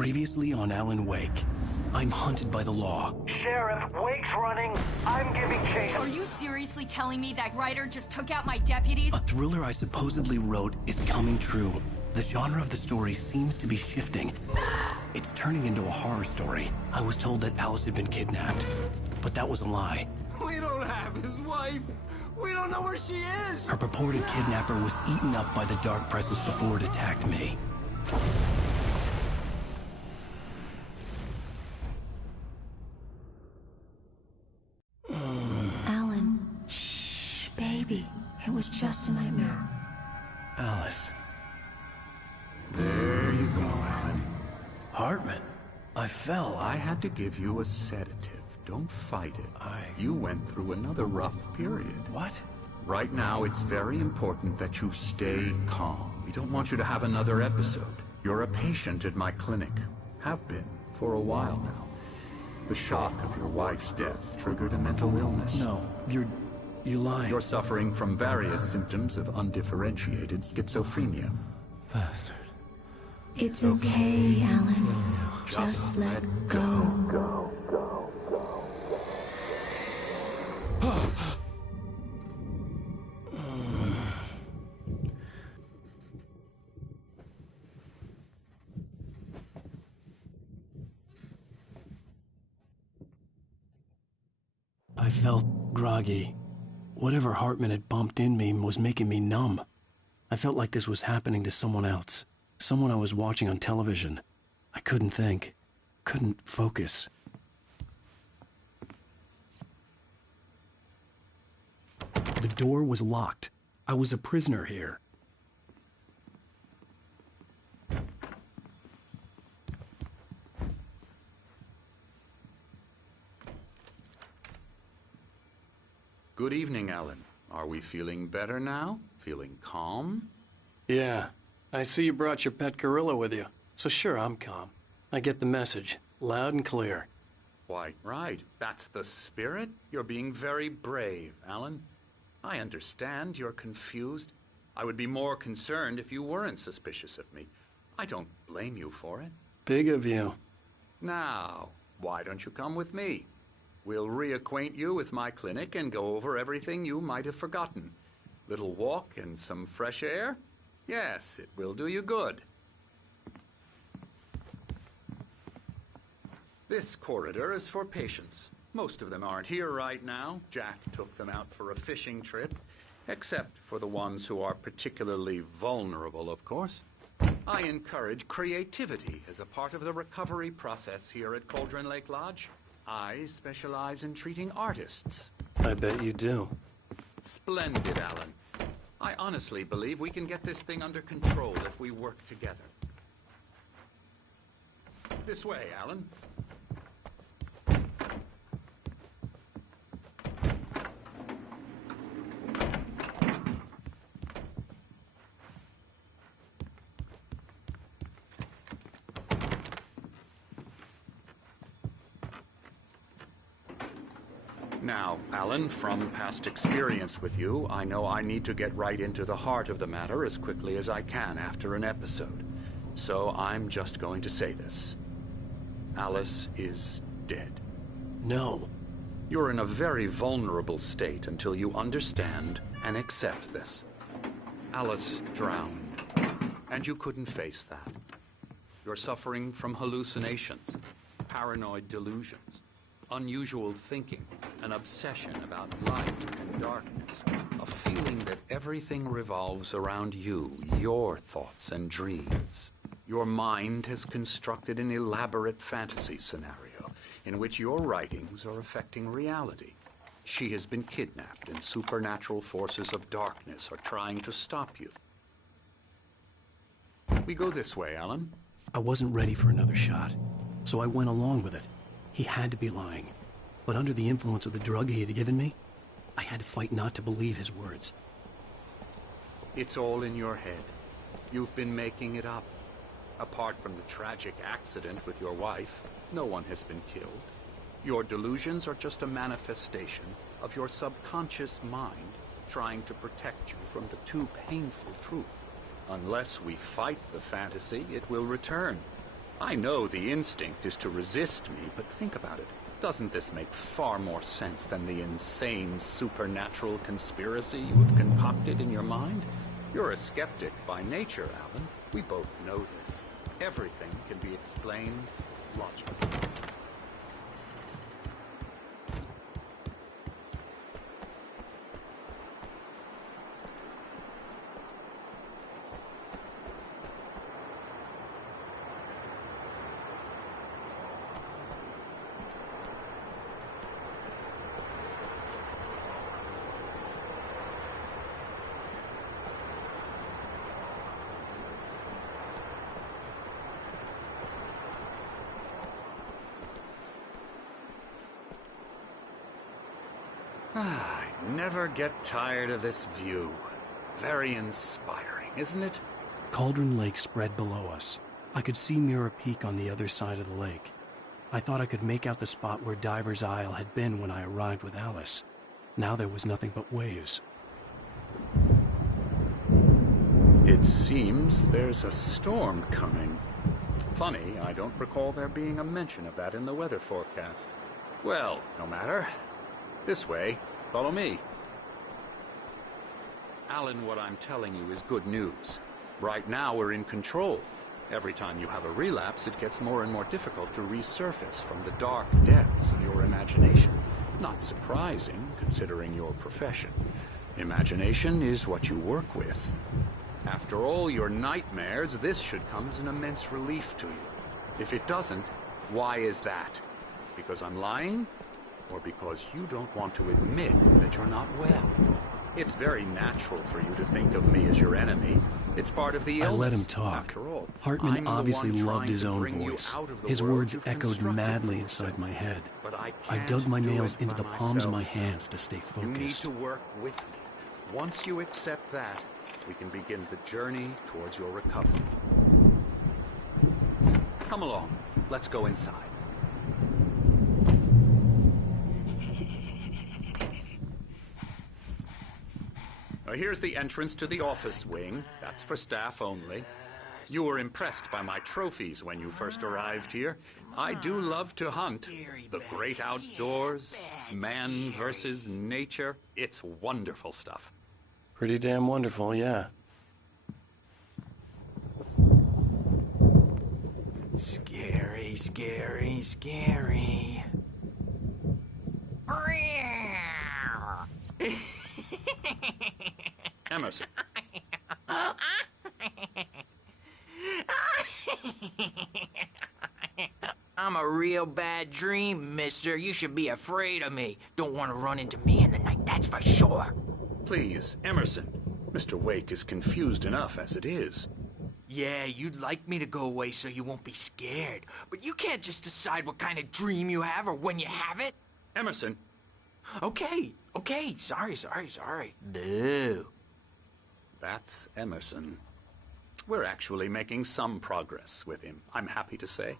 Previously on Alan Wake. I'm hunted by the law. Sheriff, Wake's running. I'm giving chase. Are you seriously telling me that Ryder just took out my deputies? A thriller I supposedly wrote is coming true. The genre of the story seems to be shifting. It's turning into a horror story. I was told that Alice had been kidnapped, but that was a lie. We don't have his wife. We don't know where she is. Her purported kidnapper was eaten up by the dark presence before it attacked me. Alan, shh, baby. It was just a nightmare. Alice. There you go, Alan. Hartman. I fell. I had to give you a sedative. Don't fight it. You went through another rough period. What? Right now, it's very important that you stay calm. We don't want you to have another episode. You're a patient at my clinic. Have been for a while now. The shock of your wife's death triggered a mental illness. No, you're lying. You're suffering from various symptoms of undifferentiated schizophrenia. Bastard. It's okay, Alan. Just let go. I felt groggy. Whatever Hartman had bumped in me was making me numb. I felt like this was happening to someone else. Someone I was watching on television. I couldn't think. Couldn't focus. The door was locked. I was a prisoner here. Good evening, Alan. Are we feeling better now? Feeling calm? Yeah. I see you brought your pet gorilla with you. So sure, I'm calm. I get the message. Loud and clear. Quite right. That's the spirit. You're being very brave, Alan. I understand you're confused. I would be more concerned if you weren't suspicious of me. I don't blame you for it. Big of you. Now, why don't you come with me? We'll reacquaint you with my clinic and go over everything you might have forgotten. Little walk and some fresh air? Yes, it will do you good. This corridor is for patients. Most of them aren't here right now. Jack took them out for a fishing trip, except for the ones who are particularly vulnerable, of course. I encourage creativity as a part of the recovery process here at Cauldron Lake Lodge. I specialize in treating artists. I bet you do. Splendid, Alan. I honestly believe we can get this thing under control if we work together. This way, Alan. Now, Alan, from past experience with you, I know I need to get right into the heart of the matter as quickly as I can after an episode. So I'm just going to say this. Alice is dead. No. You're in a very vulnerable state until you understand and accept this. Alice drowned, and you couldn't face that. You're suffering from hallucinations, paranoid delusions, unusual thinking, an obsession about light and darkness, a feeling that everything revolves around you, your thoughts and dreams. Your mind has constructed an elaborate fantasy scenario in which your writings are affecting reality. She has been kidnapped and supernatural forces of darkness are trying to stop you. We go this way, Alan. I wasn't ready for another shot, so I went along with it. He had to be lying. But under the influence of the drug he had given me, I had to fight not to believe his words. It's all in your head. You've been making it up. Apart from the tragic accident with your wife, no one has been killed. Your delusions are just a manifestation of your subconscious mind trying to protect you from the too painful truth. Unless we fight the fantasy, it will return. I know the instinct is to resist me, but think about it. Doesn't this make far more sense than the insane supernatural conspiracy you have concocted in your mind? You're a skeptic by nature, Alan. We both know this. Everything can be explained logically. I never get tired of this view. Very inspiring, isn't it? Cauldron Lake spread below us. I could see Mirror Peak on the other side of the lake. I thought I could make out the spot where Diver's Isle had been when I arrived with Alice. Now there was nothing but waves. It seems there's a storm coming. Funny, I don't recall there being a mention of that in the weather forecast. Well, no matter. This way. Follow me. Alan, what I'm telling you is good news. Right now we're in control. Every time you have a relapse, it gets more and more difficult to resurface from the dark depths of your imagination. Not surprising, considering your profession. Imagination is what you work with. After all your nightmares, this should come as an immense relief to you. If it doesn't, why is that? Because I'm lying? Or because you don't want to admit that you're not well? It's very natural for you to think of me as your enemy. It's part of the illness. I let him talk. After all, Hartman obviously loved his own bring you voice. out of the His world words you've echoed constructed madly for inside yourself. my head. But I I can't dug my do nails it into by the palms of my myself. hands to stay You need focused. to work with me. Once you accept that, we can begin the journey towards your recovery. Come along. Let's go inside. Now, here's the entrance to the office wing. That's for staff only. You were impressed by my trophies when you first arrived here. I do love to hunt. The great outdoors, man versus nature. It's wonderful stuff. Pretty damn wonderful, yeah. Scary, scary, scary. Emerson. I'm a real bad dream, mister. You should be afraid of me. Don't want to run into me in the night, that's for sure. Please, Emerson. Mr. Wake is confused enough as it is. Yeah, you'd like me to go away so you won't be scared. But you can't just decide what kind of dream you have or when you have it. Emerson. Okay, sorry. Boo. That's Emerson. We're actually making some progress with him, I'm happy to say.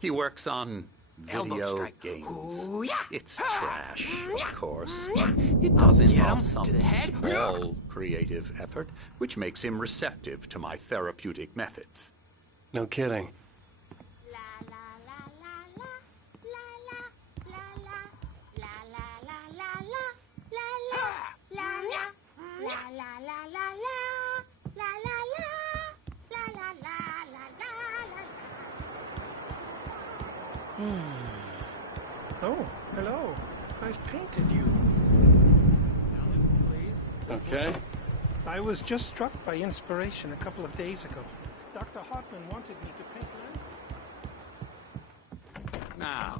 He works on Elbow video strike. games. Ooh, yeah. It's trash, of course, but it does Get involve him some to the head. small creative effort, which makes him receptive to my therapeutic methods. No kidding. Oh, hello. I've painted you. Okay. I was just struck by inspiration a couple of days ago. Dr. Hartman wanted me to paint landscapes. Now,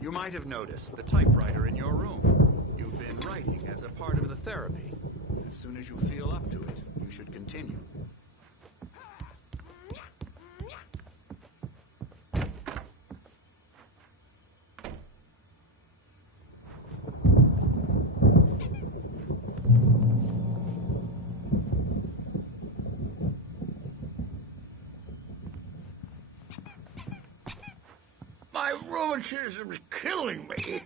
you might have noticed the typewriter in your room. You've been writing as a part of the therapy. As soon as you feel up to it, you should continue. My rheumatism's killing me.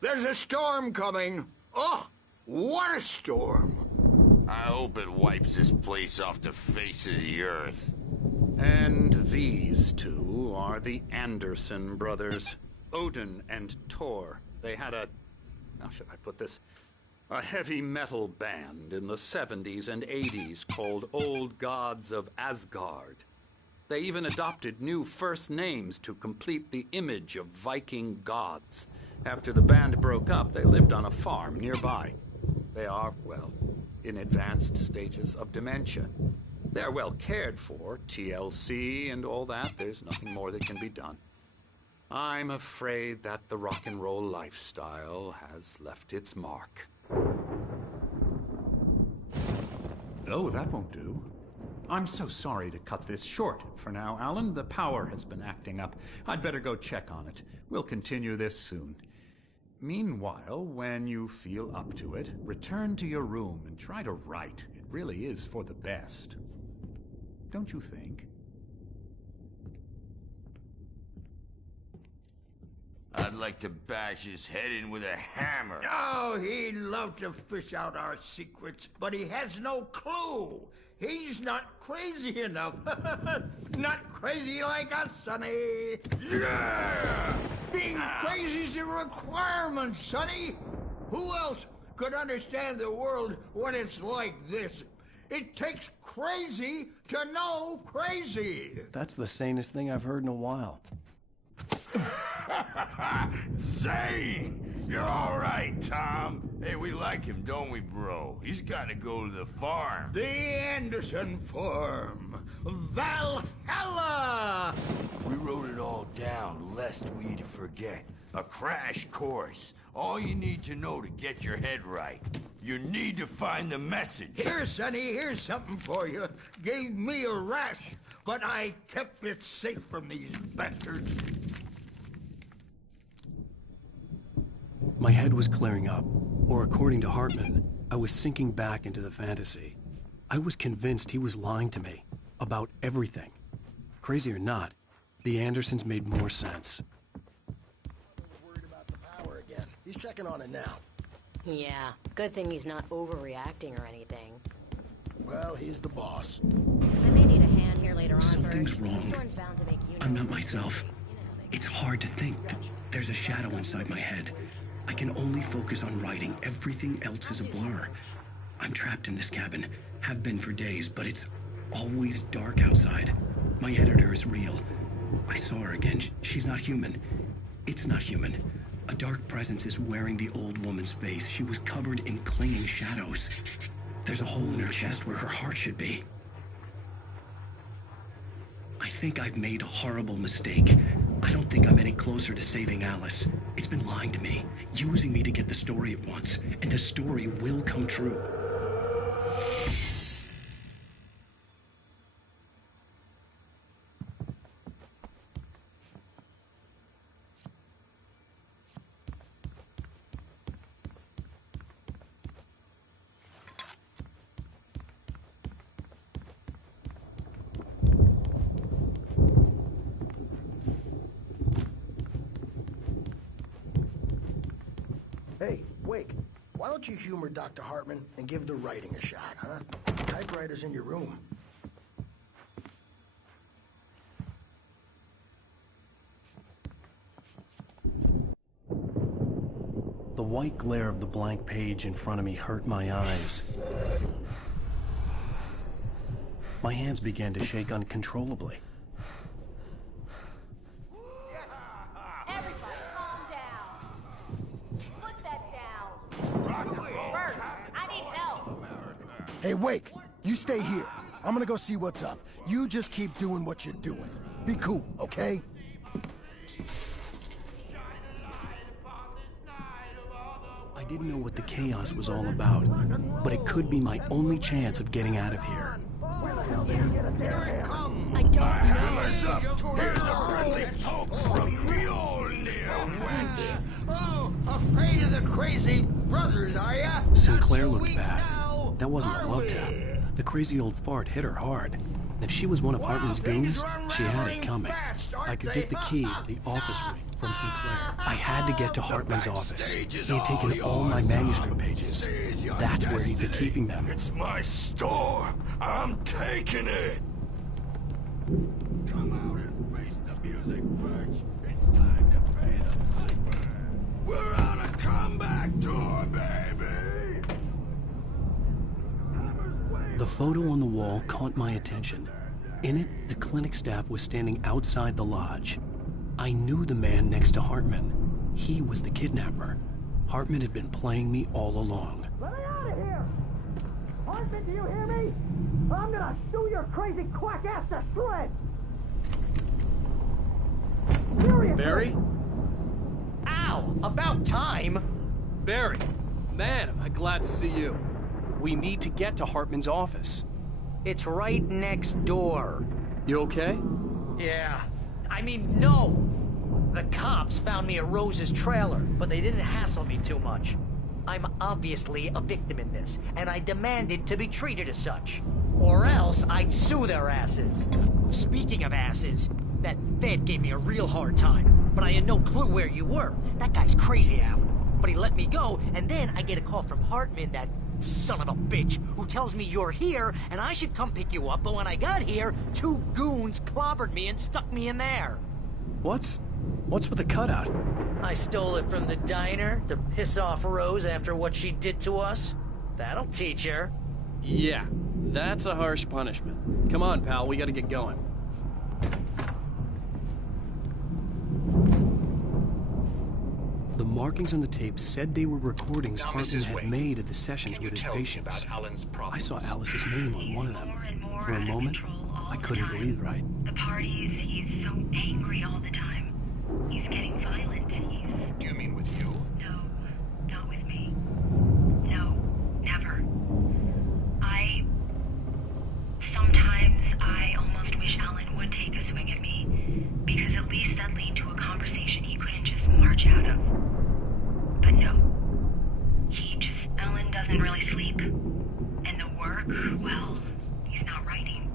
There's a storm coming. Oh, what a storm. I hope it wipes this place off the face of the earth. And And these two are the Anderson brothers, Odin and Tor. They had how should I put this? A heavy metal band in the 70s and 80s called Old Gods of Asgard. They even adopted new first names to complete the image of Viking gods. After the band broke up, they lived on a farm nearby. They are, well, in advanced stages of dementia. They're well cared for, TLC and all that. There's nothing more that can be done. I'm afraid that the rock and roll lifestyle has left its mark. Oh, that won't do. I'm so sorry to cut this short for now, Alan. The power has been acting up. I'd better go check on it. We'll continue this soon. Meanwhile, when you feel up to it, return to your room and try to write. It really is for the best. Don't you think? I'd like to bash his head in with a hammer. Oh, he'd love to fish out our secrets, but he has no clue. He's not crazy enough. Not crazy like us, Sonny. Yeah! Being crazy's a requirement, Sonny. Who else could understand the world when it's like this? It takes crazy to know crazy. That's the sanest thing I've heard in a while. Zane! You're all right, Tom. Hey, we like him, don't we, bro? He's got to go to the farm. The Anderson farm. Valhalla! We wrote it all down, lest we forget. A crash course. All you need to know to get your head right. You need to find the message. Here, Sonny, here's something for you. Gave me a rash, but I kept it safe from these bastards. My head was clearing up, or according to Hartman, I was sinking back into the fantasy. I was convinced he was lying to me about everything. Crazy or not, the Andersons made more sense. He's worried about the power again. He's checking on it now. Yeah, good thing he's not overreacting or anything. Well, he's the boss. I may need a hand here later on, Something's Bert. wrong. This storm's bound to make you I'm not nervous. myself. It's hard to think. There's a shadow inside my head. I can only focus on writing. Everything else is a blur. I'm trapped in this cabin. Have been for days, but it's always dark outside. My editor is real. I saw her again. She's not human. It's not human. A dark presence is wearing the old woman's face. She was covered in clinging shadows. There's a hole in her chest where her heart should be. I think I've made a horrible mistake. I don't think I'm any closer to saving Alice. It's been lying to me, using me to get the story it wants, and the story will come true. Hey, Wake, why don't you humor Dr. Hartman and give the writing a shot, huh? The typewriter's in your room. The white glare of the blank page in front of me hurt my eyes. My hands began to shake uncontrollably. Everybody, calm down. Put that down. Bert, I need help. Hey, Wake, you stay here. I'm gonna go see what's up. You just keep doing what you're doing. Be cool, okay? I didn't know what the chaos was all about, but it could be my only chance of getting out of here. Here it comes. I don't know. Hammer's up. Here's a friendly poke from Mjolnir, wench. Oh, afraid of the crazy brothers, are ya? Sinclair Not so looked weak bad. now, That wasn't a are love we? tap. The crazy old fart hit her hard. And if she was one of Hartman's goons, she had it coming. I could get the key to the office ring from Sinclair. I had to get to Hartman's office. He had taken all my manuscript pages. That's where he'd be keeping them. It's my store. I'm taking it. Come out and face the music, bitch! It's time to pay the piper! We're on a comeback tour, baby! The photo on the wall caught my attention. In it, the clinic staff was standing outside the lodge. I knew the man next to Hartman. He was the kidnapper. Hartman had been playing me all along. Let me out of here! Hartman, do you hear me? I'm gonna sue your crazy quack ass to shreds! Seriously! Barry? Ow! About time! Barry! Man, am I glad to see you. We need to get to Hartman's office. It's right next door. You okay? Yeah. I mean, no! The cops found me at Rose's trailer, but they didn't hassle me too much. I'm obviously a victim in this, and I demanded to be treated as such. Or else I'd sue their asses. Speaking of asses, that Fed gave me a real hard time, but I had no clue where you were. That guy's crazy, Alan. But he let me go, and then I get a call from Hartman, that son of a bitch, who tells me you're here, and I should come pick you up, but when I got here, 2 goons clobbered me and stuck me in there. What's with the cutout? I stole it from the diner to piss off Rose after what she did to us. That'll teach her. Yeah, that's a harsh punishment. Come on, pal, we gotta get going. The markings on the tape said they were recordings Hartman had made at the sessions with his patients. I saw Alice's name on one of them. For a moment, I couldn't breathe right. The parties, he's so angry all the time. He's getting violent. Do you mean with you? No, not with me. No, never. Sometimes I almost wish Alan would take a swing at me, because at least that'd lead to a conversation he couldn't just march out of. But no. Alan doesn't really sleep. And the work, well, he's not writing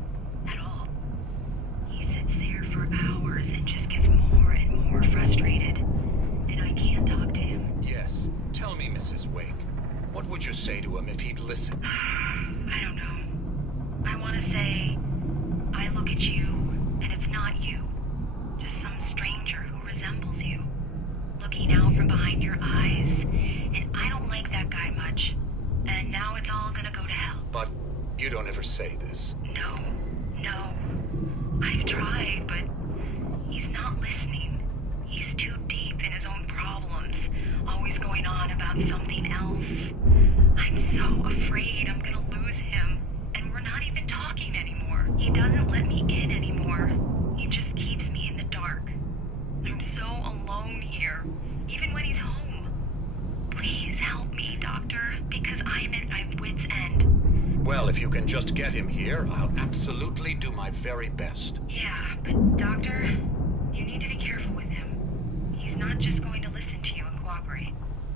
at all. He sits there for hours and just gets more and more frustrated. And I can't talk to him. Yes. Tell me, Mrs. Wake. What would you say to him if he'd listen? I don't know. I want to say, I look at you, and it's not you. Just some stranger who resembles you. Looking out from behind your eyes. And I don't like that guy much. And now it's all gonna go to hell. But you don't ever say this. No. I've tried, but he's not listening. He's too deep in his own problems, always going on about something else. I'm so afraid I'm gonna lose him, and we're not even talking anymore. He doesn't let me in anymore. He just keeps me in the dark. I'm so alone here, even when he's home. Please help me, Doctor, because I'm at my wit's end. Well, if you can just get him here, I'll absolutely do my very best. Yeah, but Doctor, you need to be careful with him. He's not just going to listen to you and cooperate.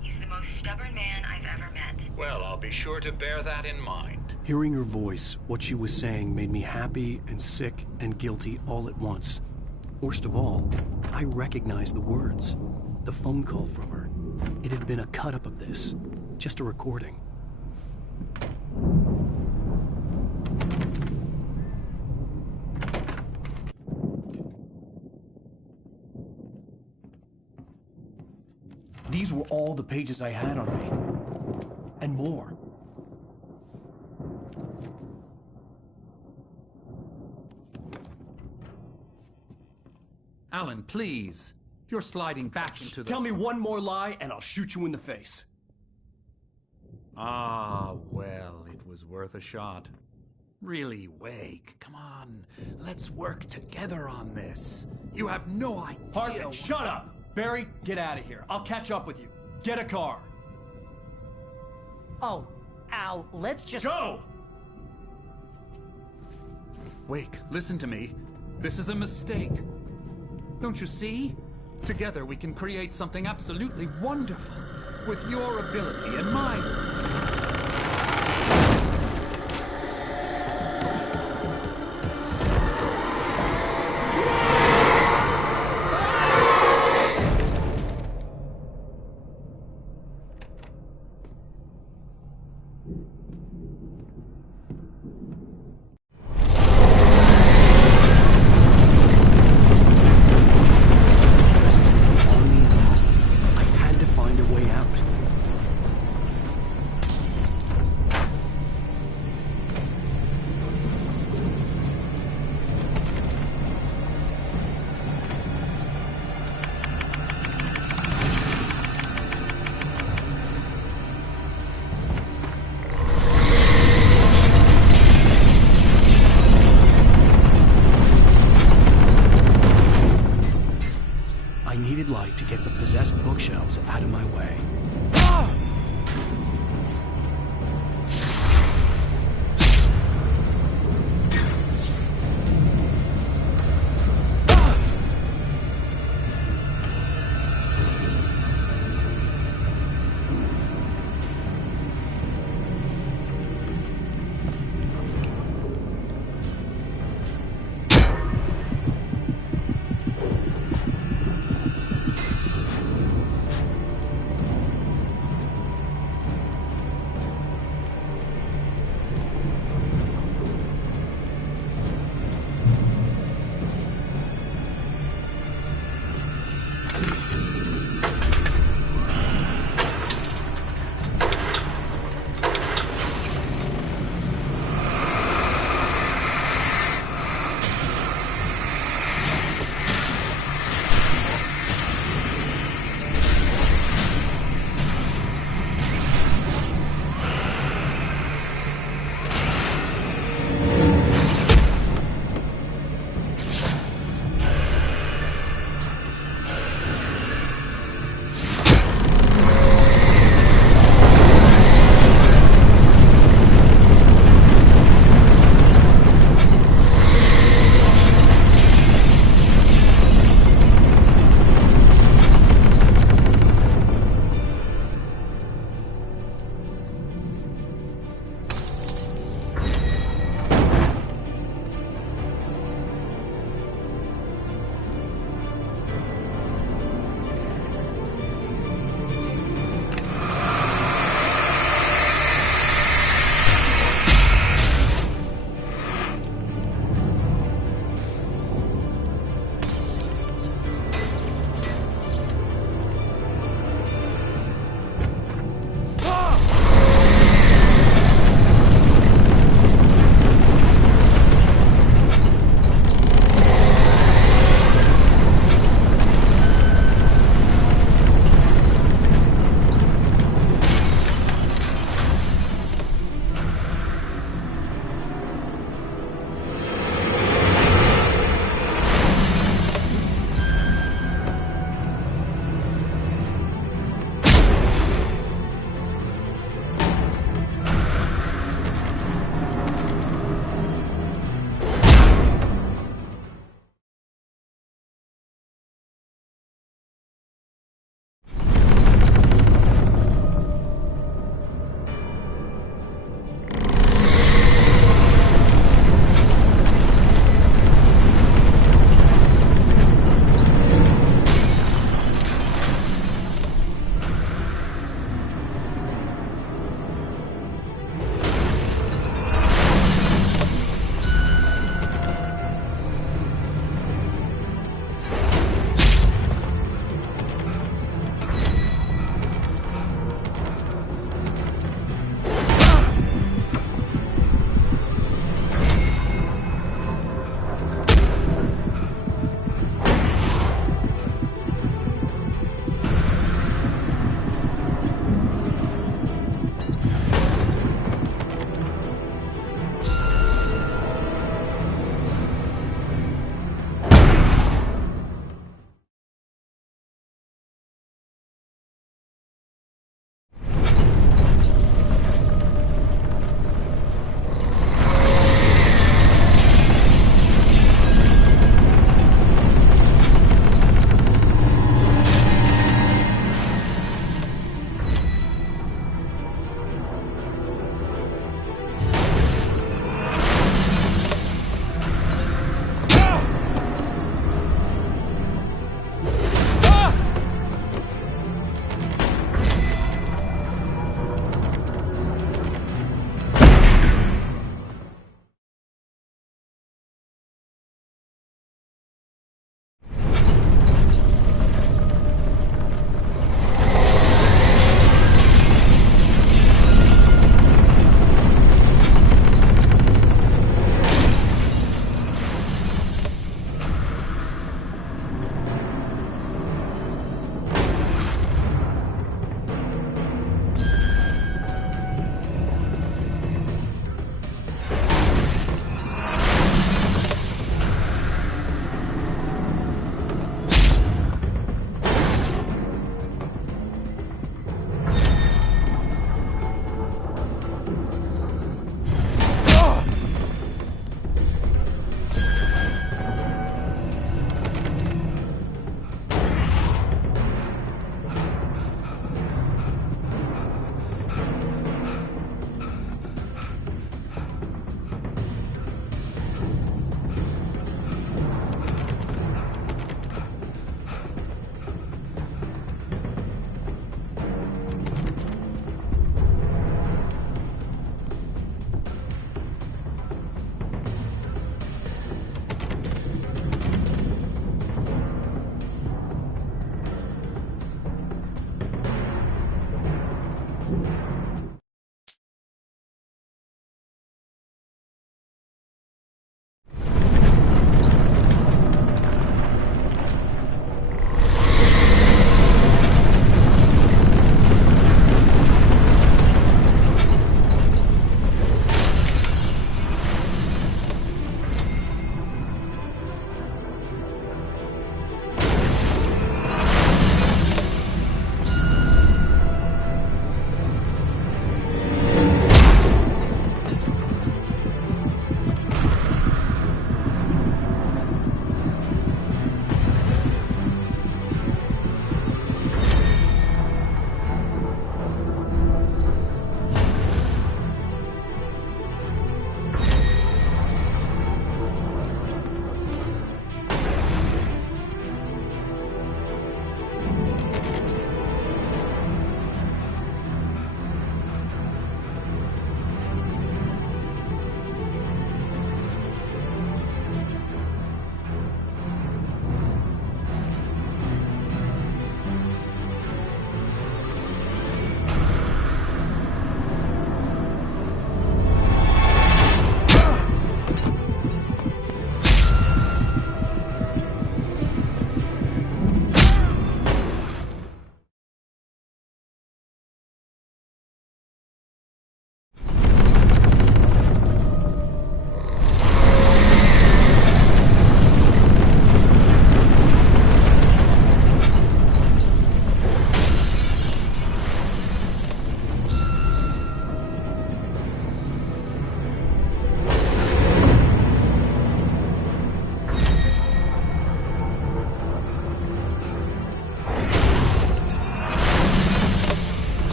He's the most stubborn man I've ever met. Well, I'll be sure to bear that in mind. Hearing her voice, what she was saying made me happy and sick and guilty all at once. Worst of all, I recognized the words. The phone call from her. It had been a cut-up of this. Just a recording. These were all the pages I had on me. And more. Alan, please. You're sliding back into the... Tell me one more lie and I'll shoot you in the face. Ah, well, it was worth a shot. Really, Wake, come on. Let's work together on this. You have no idea... Hartman, shut up! Barry, get out of here. I'll catch up with you. Get a car. Oh, Al, let's just... Go! Wake, listen to me. This is a mistake. Don't you see? Together we can create something absolutely wonderful. With your ability and mine.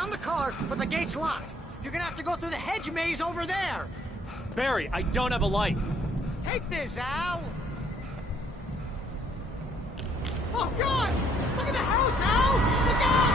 found the car, but the gate's locked. You're gonna have to go through the hedge maze over there. Barry, I don't have a light. Take this, Al. Oh, God! Look at the house, Al! Look out!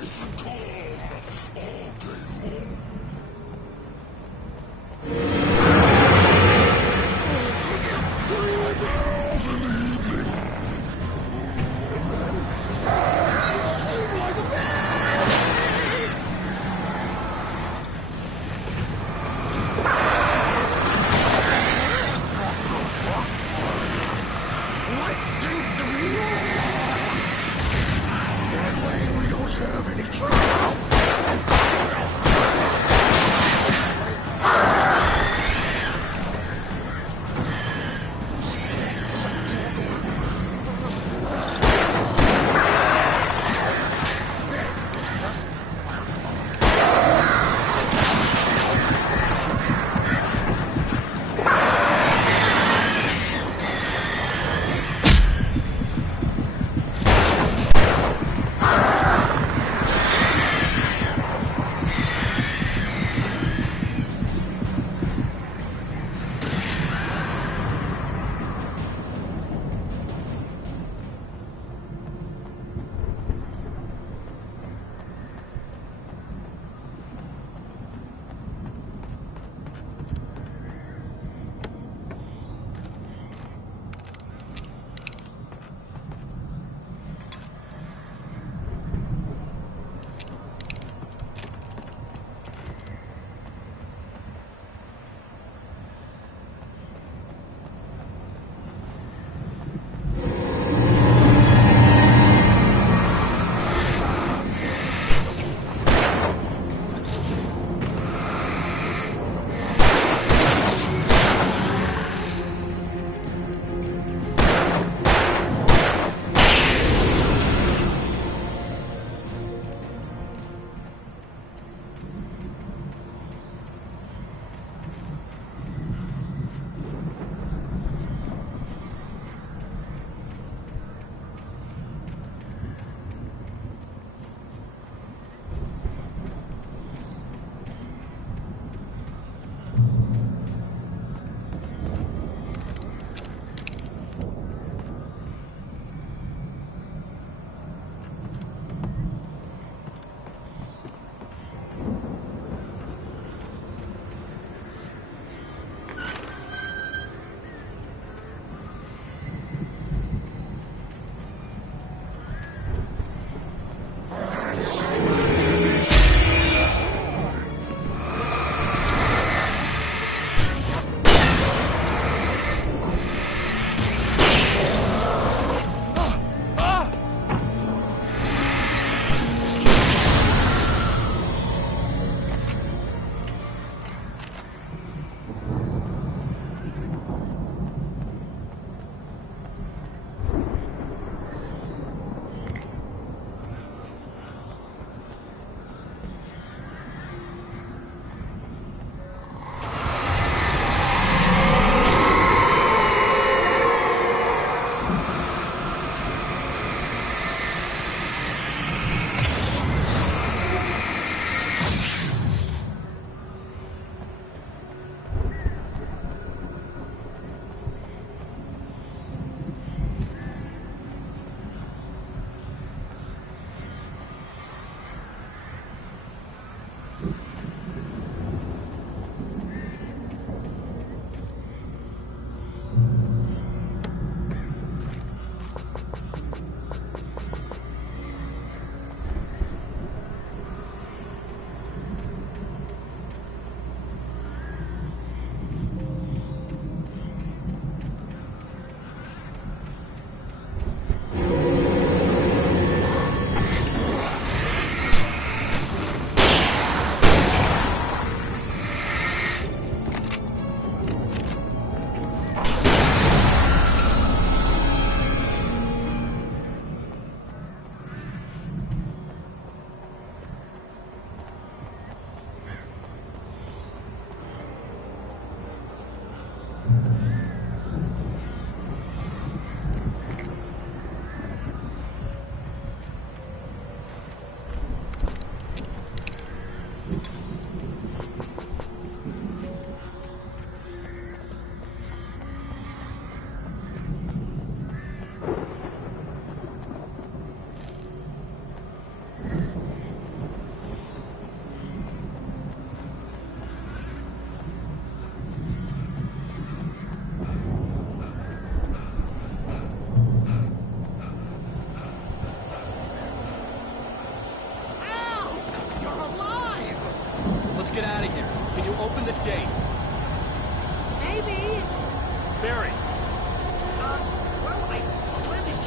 nice and calm all day long. That way we don't have any trouble.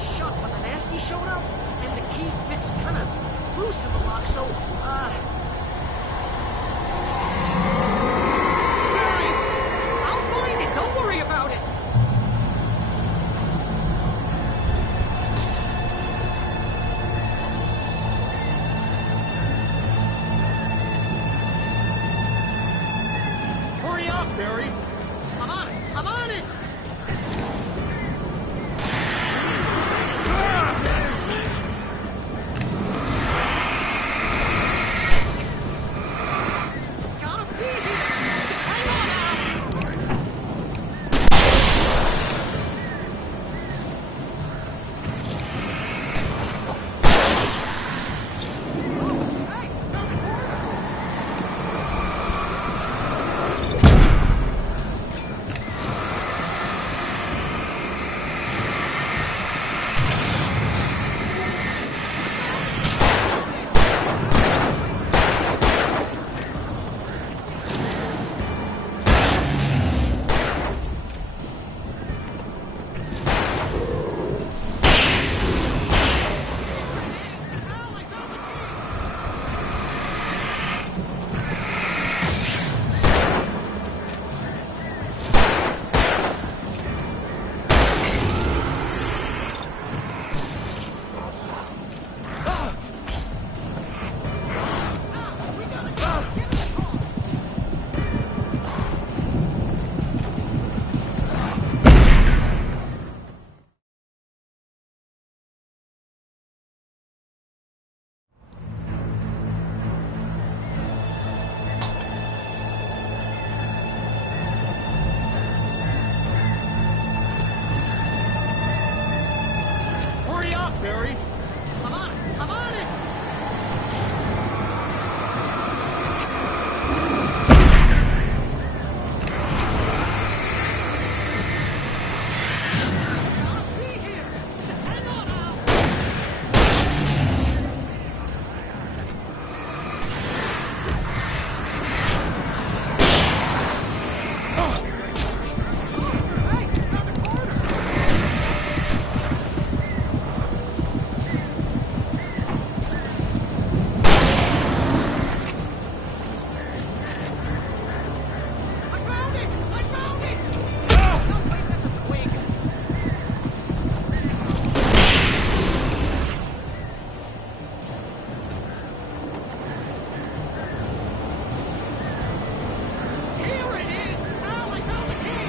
shut when the nasty showed up, and the key fits kind of loose in the lock, so, Barry! I'll find it! Don't worry about it! Hurry up, Barry! I'm on it! I'm on it! It's gotta be here! Just hang on now! Hey, found the corner! Hurry up, Barry! I'm on it! I'm on it! Gotta be here! Just hang on now! Hey, found the corner! I found it! I found it! No, wait, that's a twig. Here it is! Al, I found the key!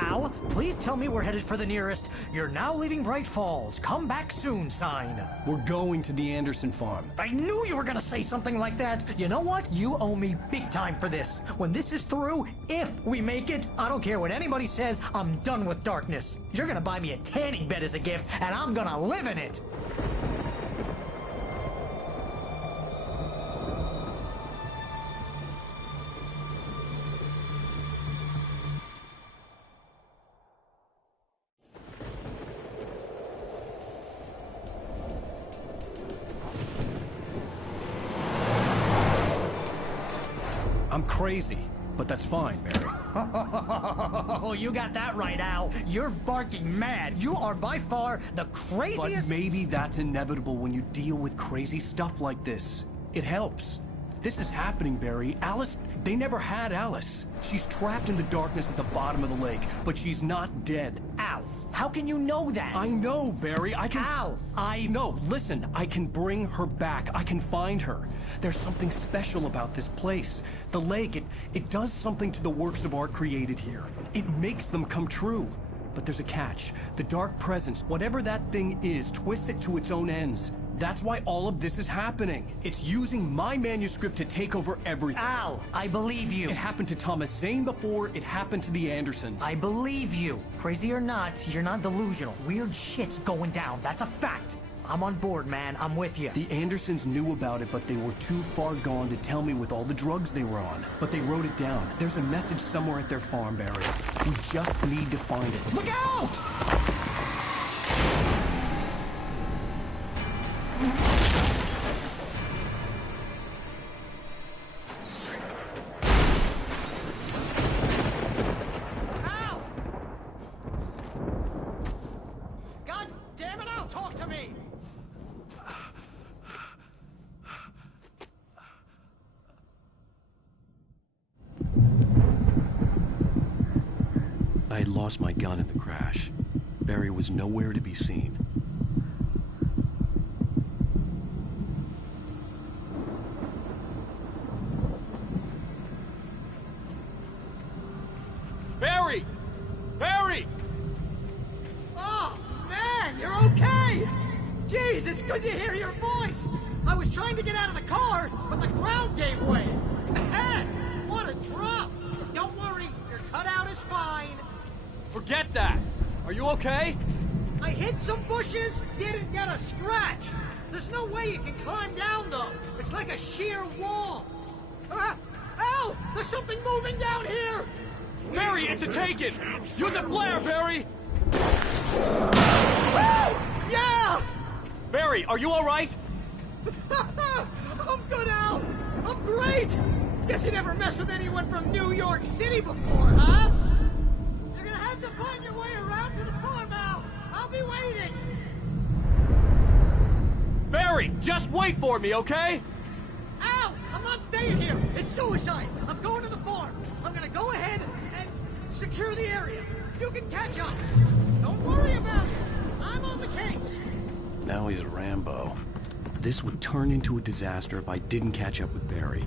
Al, please tell me we're headed for the nearest "You're now leaving Bright Falls. Come back soon" sign. We're going to the Anderson farm. I knew you were gonna say something like that. You know what? You owe me big time for this. When this is through, if we make it, I don't care what anybody says, I'm done with darkness. You're gonna buy me a tanning bed as a gift, and I'm gonna live in it. I'm crazy, but that's fine, Barry. Oh, you got that right, Al. You're barking mad. You are by far the But craziest. maybe that's inevitable when you deal with crazy stuff like this. It helps. This is happening, Barry. Alice, they never had Alice. She's trapped in the darkness at the bottom of the lake, but she's not dead. Al, how can you know that? I know, Barry. I can... Al, No, listen. I can bring her back. I can find her. There's something special about this place. The lake, it does something to the works of art created here. It makes them come true. But there's a catch. The dark presence, whatever that thing is, twists it to its own ends. That's why all of this is happening. It's using my manuscript to take over everything. Al, I believe you. It happened to Thomas Zane before, it happened to the Andersons. I believe you. Crazy or not, you're not delusional. Weird shit's going down. That's a fact. I'm on board, man. I'm with you. The Andersons knew about it, but they were too far gone to tell me with all the drugs they were on. But they wrote it down. There's a message somewhere at their farm, Barry. We just need to find it. Look out! Damn it, out! Talk to me! I had lost my gun in the crash. Barry was nowhere to be seen. Barry! Barry! Oh, man, you're okay! Jeez, it's good to hear your voice! I was trying to get out of the car, but the ground gave way. Man, what a drop! Don't worry, your cutout is fine. Forget that! Are you okay? I hit some bushes, didn't get a scratch. There's no way you can climb down, though. It's like a sheer wall. Al! There's something moving down here! Barry, it's a take-it! Use a flare, Barry! Oh, yeah! Barry, are you alright? I'm good, Al! I'm great! Guess you never messed with anyone from New York City before, huh? You're gonna have to find your way around to the farm, Al! I'll be waiting! Barry, just wait for me, okay? Al! I'm not staying here! It's suicide! I'm going to the farm! I'm gonna go ahead and secure the area. You can catch up. Don't worry about it. I'm on the case. Now he's Rambo. This would turn into a disaster if I didn't catch up with Barry.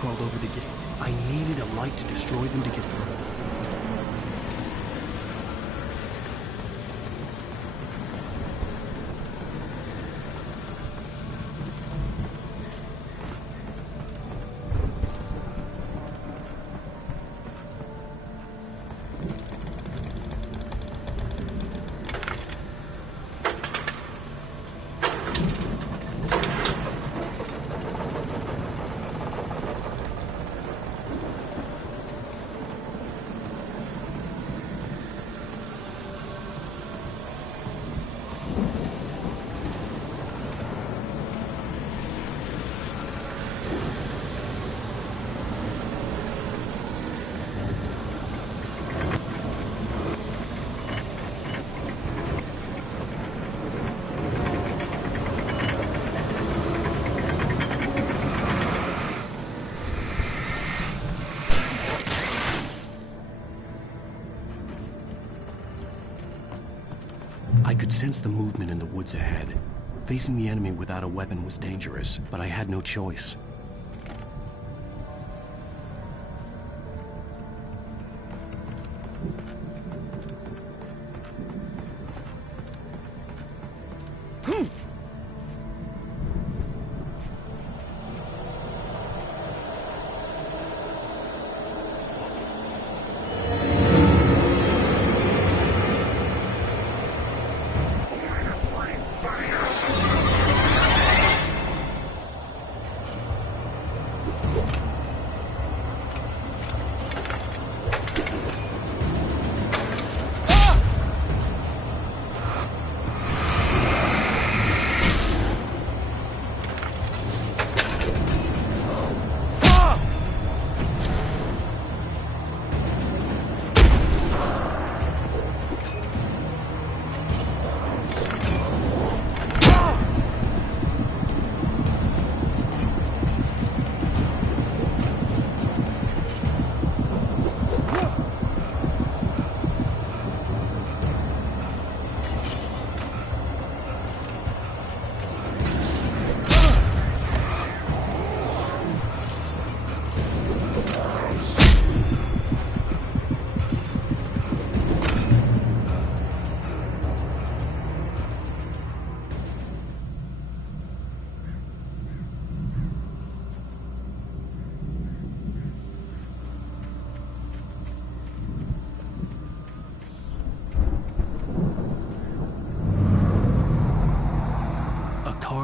Crawled over the gate. I needed a light to destroy them to get through. I could sense the movement in the woods ahead. Facing the enemy without a weapon was dangerous, but I had no choice.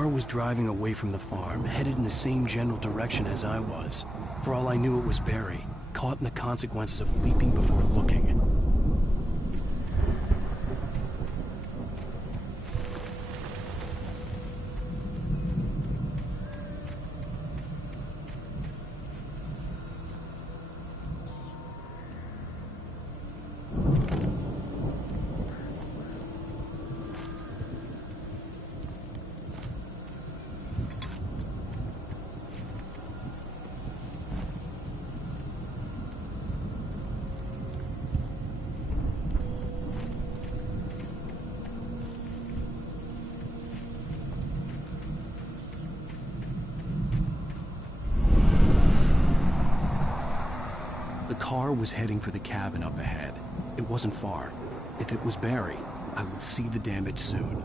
car was driving away from the farm, headed in the same general direction as I was. For all I knew, it was Barry, caught in the consequences of leaping before looking. The car was heading for the cabin up ahead. It wasn't far. If it was Barry, I would see the damage soon.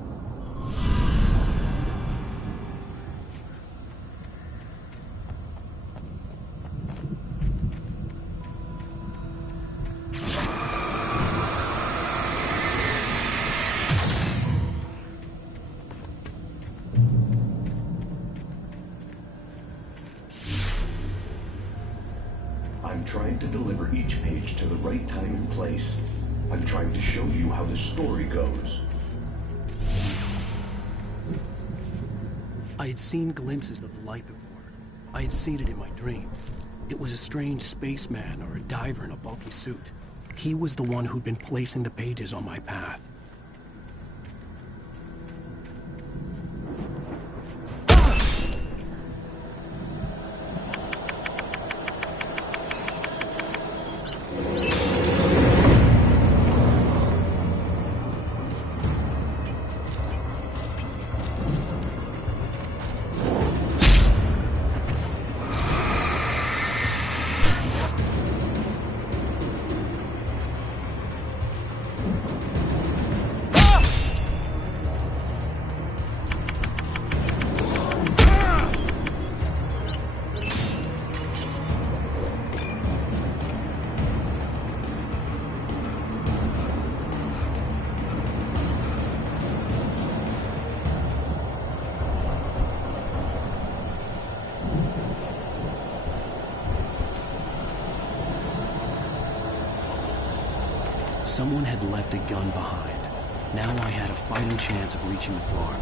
I'm trying to deliver each page to the right time and place. I'm trying to show you how the story goes. I had seen glimpses of the light before. I had seen it in my dream. It was a strange spaceman or a diver in a bulky suit. He was the one who'd been placing the pages on my path. Someone had left a gun behind. Now I had a fighting chance of reaching the farm.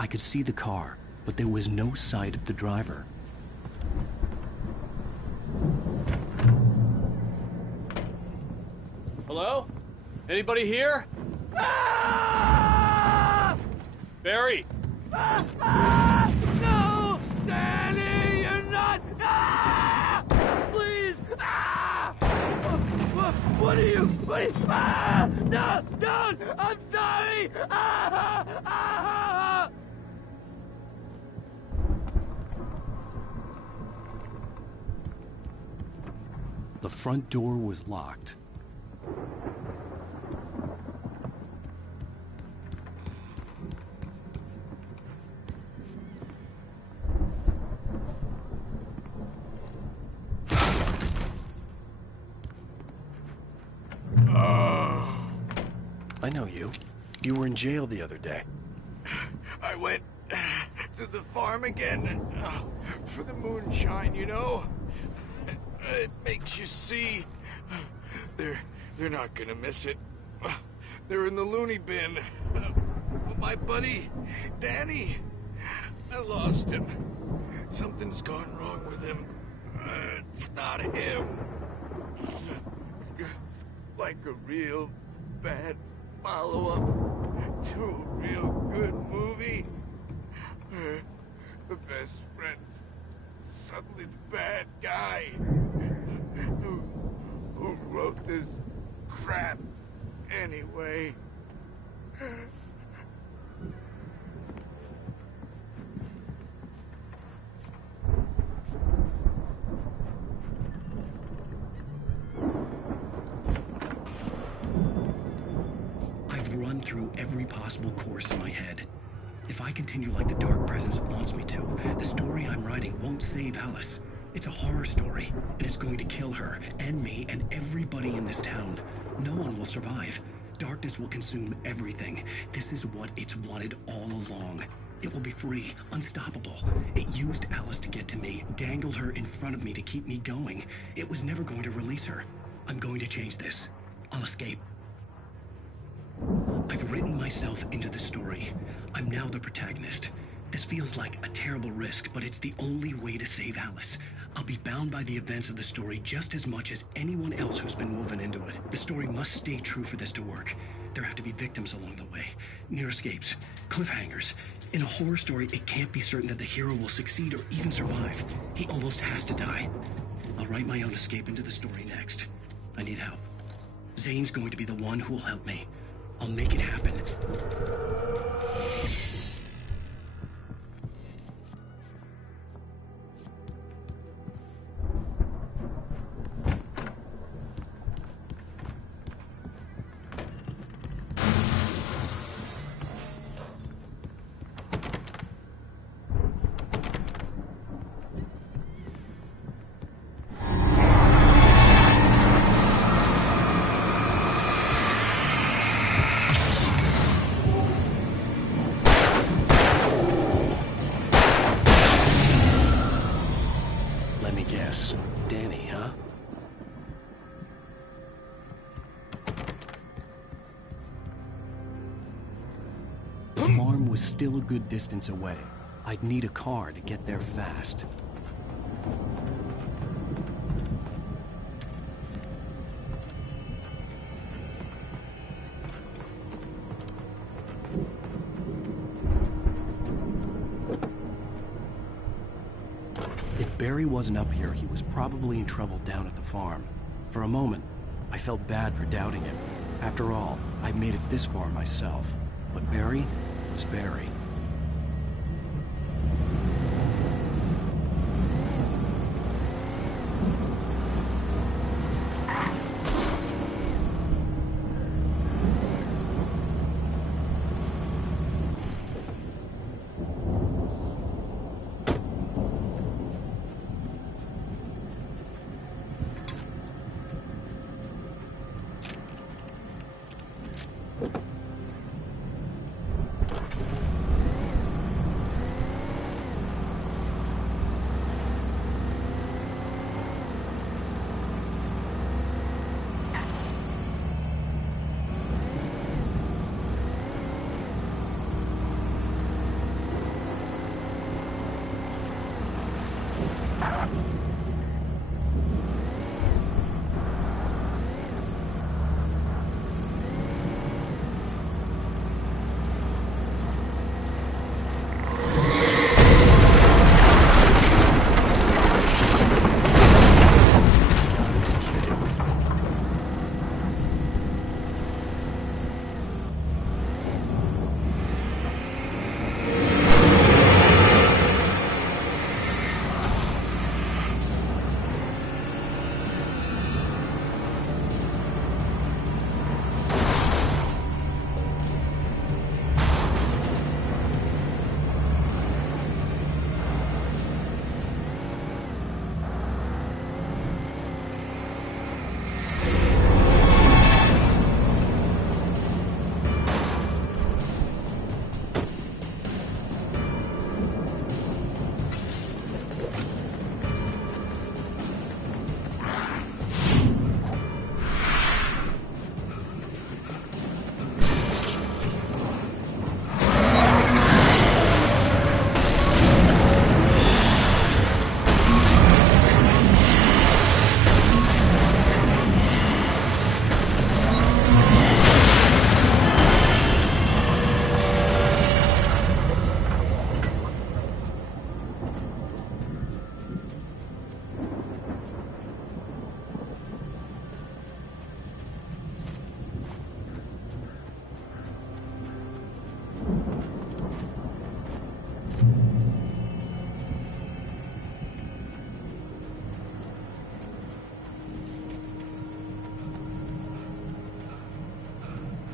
I could see the car, but there was no sight of the driver. Hello? Anybody here? Barry! No! Danny, you're not! Please! What are you? No! Don't! I'm sorry! The front door was locked. I know you. You were in jail the other day. I went to the farm again for the moonshine, you know? It makes you see. They're not gonna miss it. They're in the loony bin. My buddy, Danny, I lost him. Something's gone wrong with him. It's not him. Like a real bad follow-up to a real good movie. The best friend's suddenly the bad guy. Who wrote this crap anyway? I've run through every possible course in my head. If I continue like the Dark Presence wants me to, the story I'm writing won't save Alice. It's a horror story, and it's going to kill her, and me, and everybody in this town. No one will survive. Darkness will consume everything. This is what it's wanted all along. It will be free, unstoppable. It used Alice to get to me, dangled her in front of me to keep me going. It was never going to release her. I'm going to change this. I'll escape. I've written myself into the story. I'm now the protagonist. This feels like a terrible risk, but it's the only way to save Alice. I'll be bound by the events of the story just as much as anyone else who's been woven into it. The story must stay true for this to work. There have to be victims along the way. Near escapes. Cliffhangers. In a horror story, it can't be certain that the hero will succeed or even survive. He almost has to die. I'll write my own escape into the story next. I need help. Zane's going to be the one who will help me. I'll make it happen. Let me guess. Danny, huh? The farm was still a good distance away. I'd need a car to get there fast. If Barry wasn't up here, he was probably in trouble down at the farm. For a moment, I felt bad for doubting him. After all, I'd made it this far myself. But Barry was Barry.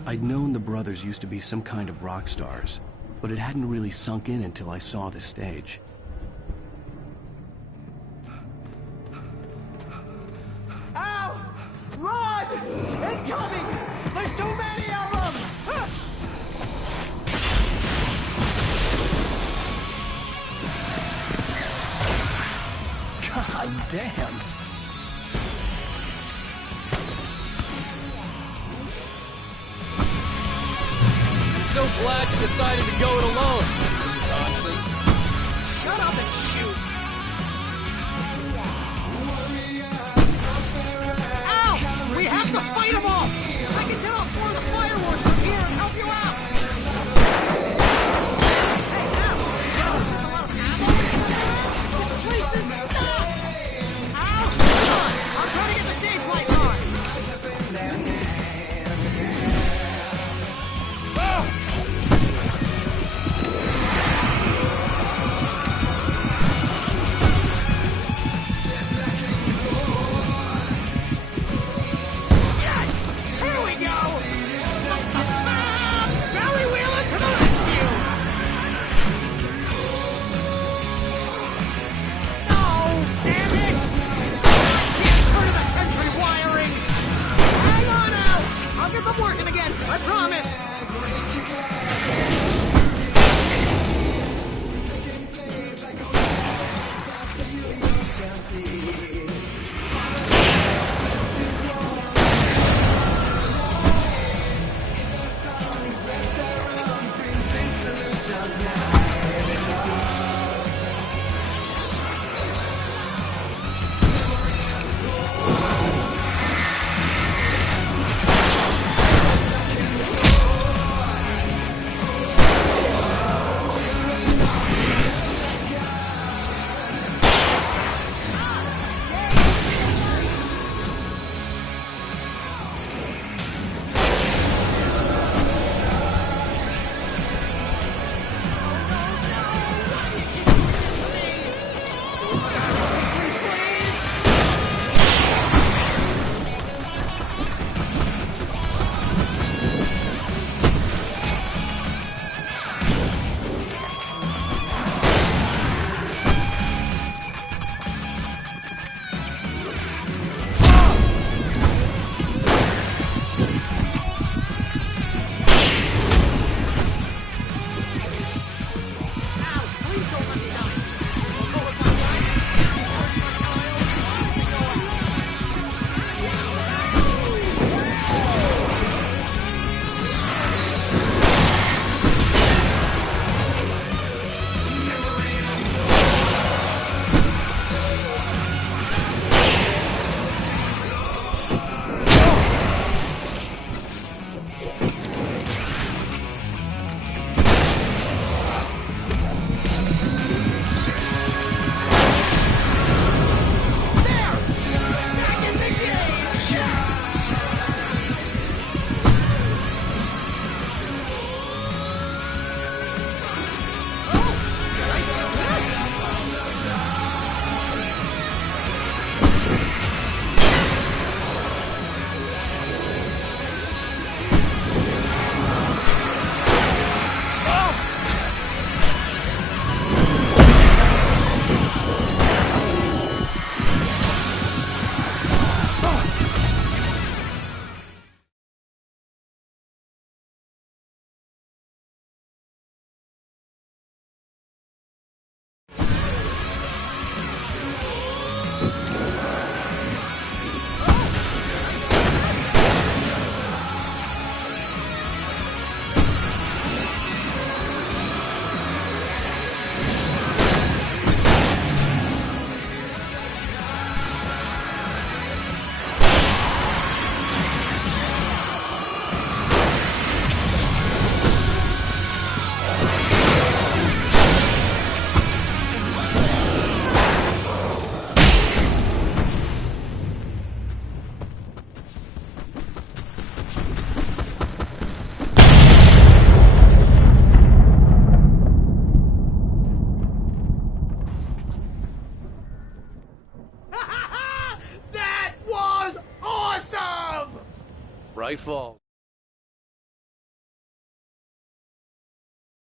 I'd known the brothers used to be some kind of rock stars, but it hadn't really sunk in until I saw the stage. Al! Run! Incoming! There's too many of them! God damn! So glad you decided to go it alone, Mr. Johnson. Shut up and shoot! Ow! We have to fight them all!